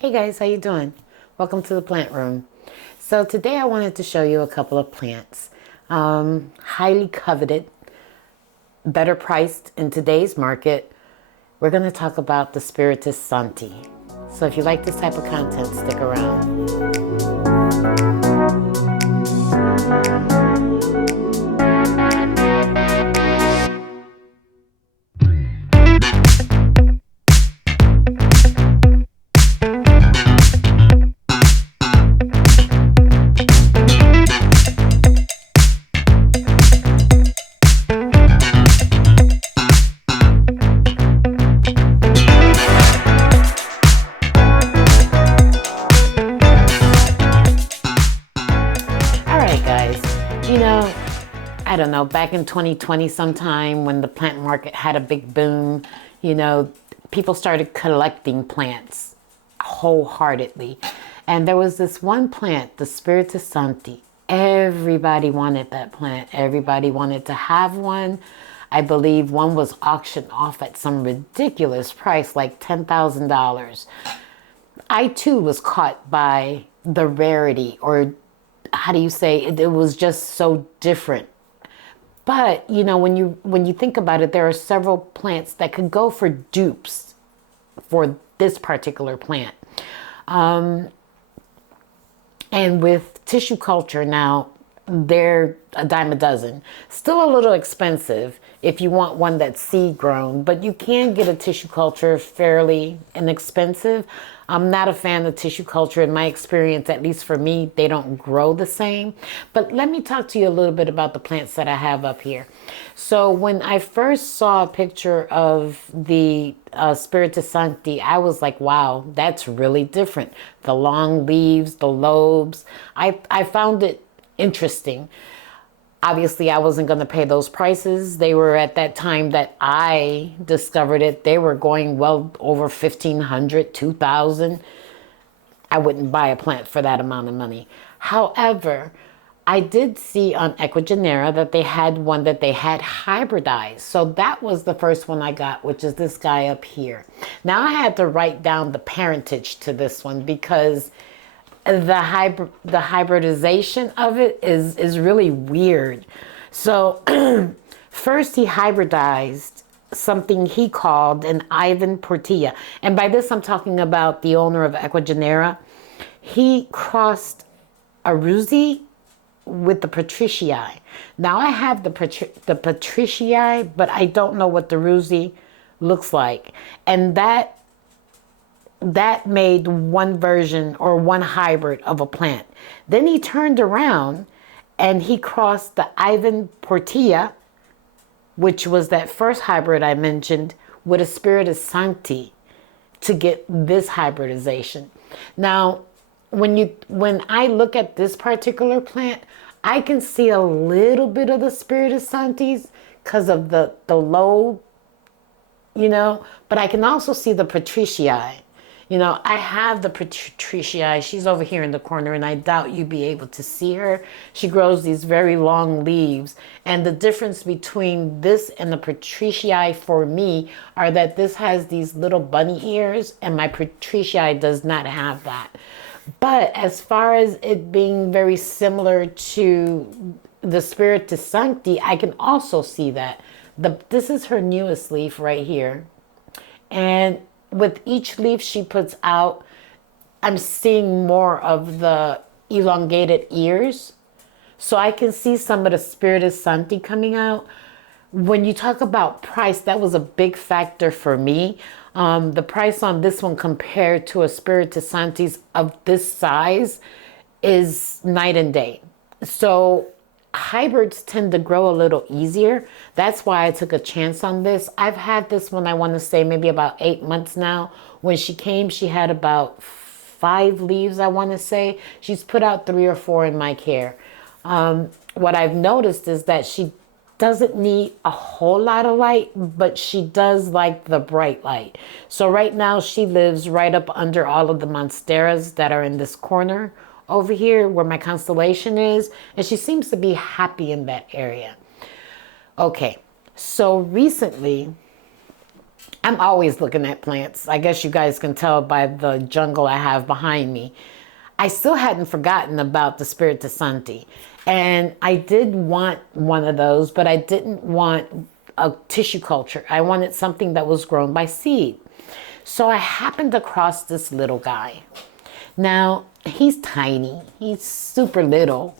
Hey guys, how you doing? Welcome to the plant room. So today I wanted to show you a couple of plants. Highly coveted, better priced in today's market. We're going to talk about the Spiritus-Sancti. So if you like this type of content, stick around. I don't know, back in 2020 sometime when the plant market had a big boom, people started collecting plants wholeheartedly. And there was this one plant, the Spiritus-Sancti. Everybody wanted that plant. Everybody wanted to have one. I believe one was auctioned off at some ridiculous price, like $10,000. I too was caught by the rarity, or how do you say it? It was just so different. But when you think about it, there are several plants that could go for dupes for this particular plant. And with tissue culture now, they're a dime a dozen. Still a little expensive if you want one that's seed grown, but you can get a tissue culture fairly inexpensive. I'm not a fan of tissue culture. In my experience, at least for me, they don't grow the same. But let me talk to you a little bit about the plants that I have up here. So when I first saw a picture of the Spiritus-Sancti, I was like, wow, that's really different. The long leaves, the lobes. I found it interesting. Obviously, I wasn't going to pay those prices. They were, at that time that I discovered it, they were going well over 1,500, 2,000. I wouldn't buy a plant for that amount of money. However, I did see on Equigenera that they had one that they had hybridized. So that was the first one I got, which is this guy up here. Now I had to write down the parentage to this one because the hybridization of it is really weird. So first he hybridized something he called an Ivan Portilla. And by this I'm talking about the owner of Equigenera. He crossed a Ruzi with the Patricii. Now I have the Patricii, but I don't know what the Ruzi looks like. And that made one version or one hybrid of a plant. Then he turned around and he crossed the Ivan Portilla, which was that first hybrid I mentioned, with a Spiritus-Sancti to get this hybridization. Now, when I look at this particular plant, I can see a little bit of the Spiritus-Sanctis because of the lobe, but I can also see the Patricii. I have the Patricii. She's over here in the corner, and I doubt you'd be able to see her. She grows these very long leaves. And the difference between this and the Patricii for me are that this has these little bunny ears, and my Patricii does not have that. But as far as it being very similar to the Spiritus-Sancti, I can also see that. This is her newest leaf right here. And with each leaf she puts out, I'm seeing more of the elongated ears. So I can see some of the Spiritus-Sancti coming out. When you talk about price, that was a big factor for me. The price on this one compared to a Spiritus-Sancti of this size is night and day. So hybrids tend to grow a little easier. That's why I took a chance on this. I've had this one, I want to say maybe about 8 months now. When she came, she had about 5 leaves, I want to say. She's put out 3 or 4 in my care. What I've noticed is that she doesn't need a whole lot of light, but she does like the bright light. So right now she lives right up under all of the monsteras that are in this corner over here where my constellation is, and she seems to be happy in that area. Okay, so recently I'm always looking at plants. I guess you guys can tell by the jungle I have behind me. I still hadn't forgotten about the Spiritus-Sancti. And I did want one of those, but I didn't want a tissue culture. I wanted something that was grown by seed. So I happened across this little guy. Now, he's tiny. He's super little.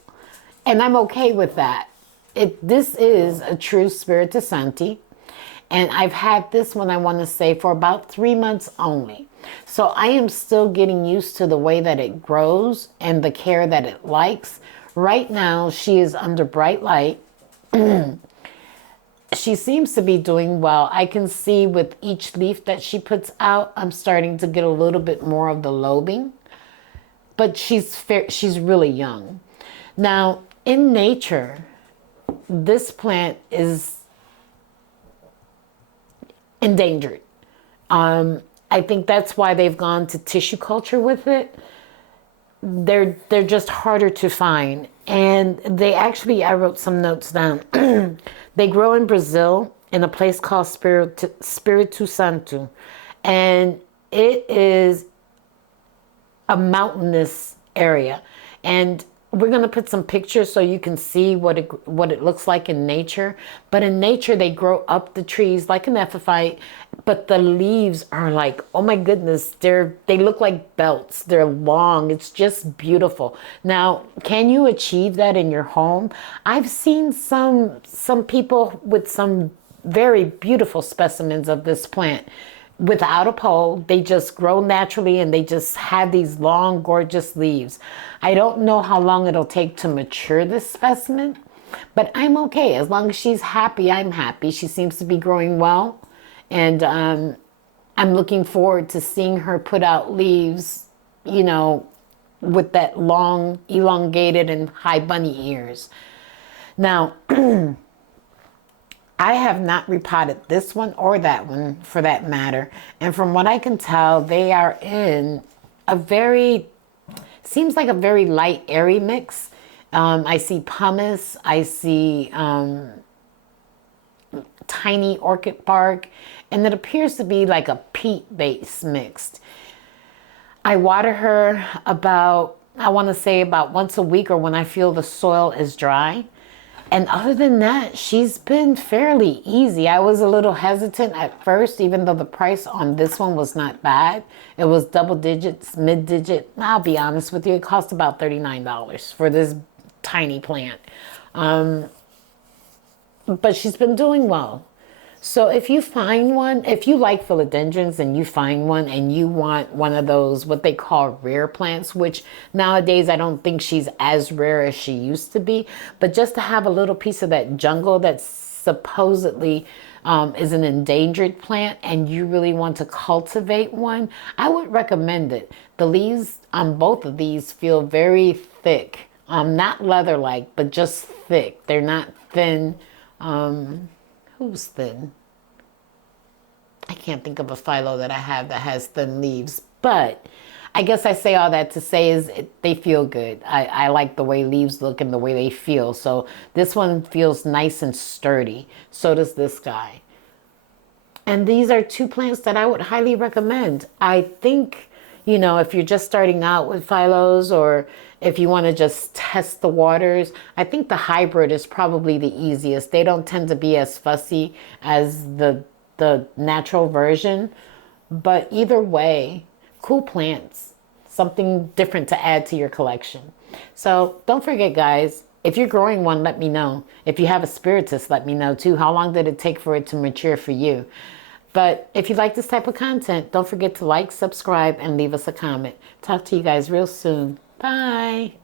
And I'm okay with that. This is a true Spiritus-Sancti. And I've had this one, I want to say, for about 3 months only. So I am still getting used to the way that it grows and the care that it likes. Right now, she is under bright light. She seems to be doing well. I can see with each leaf that she puts out, I'm starting to get a little bit more of the lobing. But she's really young. Now, in nature, this plant is endangered. I think that's why they've gone to tissue culture with it. They're just harder to find. And they actually, I wrote some notes down. They grow in Brazil in a place called Spiritu-Santo. And it is a mountainous area. And we're going to put some pictures so you can see what it looks like in nature. But in nature, they grow up the trees like an epiphyte, but the leaves are like, oh my goodness, they look like belts. They're long. It's just beautiful. Now, can you achieve that in your home? I've seen some people with some very beautiful specimens of this plant. Without a pole, they just grow naturally and they just have these long, gorgeous leaves. I don't know how long it'll take to mature this specimen, but I'm okay. As long as she's happy, I'm happy. She seems to be growing well. And I'm looking forward to seeing her put out leaves, you know, with that long, elongated and high bunny ears. Now, I have not repotted this one or that one for that matter. And from what I can tell, they are in seems like a very light, airy mix. I see pumice, I see tiny orchid bark, and it appears to be like a peat base mixed. I water her about, I want to say about once a week or when I feel the soil is dry. And other than that, she's been fairly easy. I was a little hesitant at first, even though the price on this one was not bad. It was double digits, mid-digit. I'll be honest with you, it cost about $39 for this tiny plant. But she's been doing well. So if you find one, if you like philodendrons and you find one and you want one of those, what they call rare plants, which nowadays I don't think she's as rare as she used to be, but just to have a little piece of that jungle that supposedly is an endangered plant and you really want to cultivate one, I would recommend it. The leaves on both of these feel very thick, not leather-like, but just thick. They're not thin. Who's thin? I can't think of a philo that I have that has thin leaves, but I guess I say all that to say is they feel good. I like the way leaves look and the way they feel. So this one feels nice and sturdy. So does this guy. And these are two plants that I would highly recommend. I think, you know, if you're just starting out with phylos or if you want to just test the waters, I think the hybrid is probably the easiest. They don't tend to be as fussy as the natural version. But either way, cool plants. Something different to add to your collection. So don't forget, guys, if you're growing one, let me know. If you have a spiritus, let me know too. How long did it take for it to mature for you? But if you like this type of content, don't forget to like, subscribe, and leave us a comment. Talk to you guys real soon. Bye.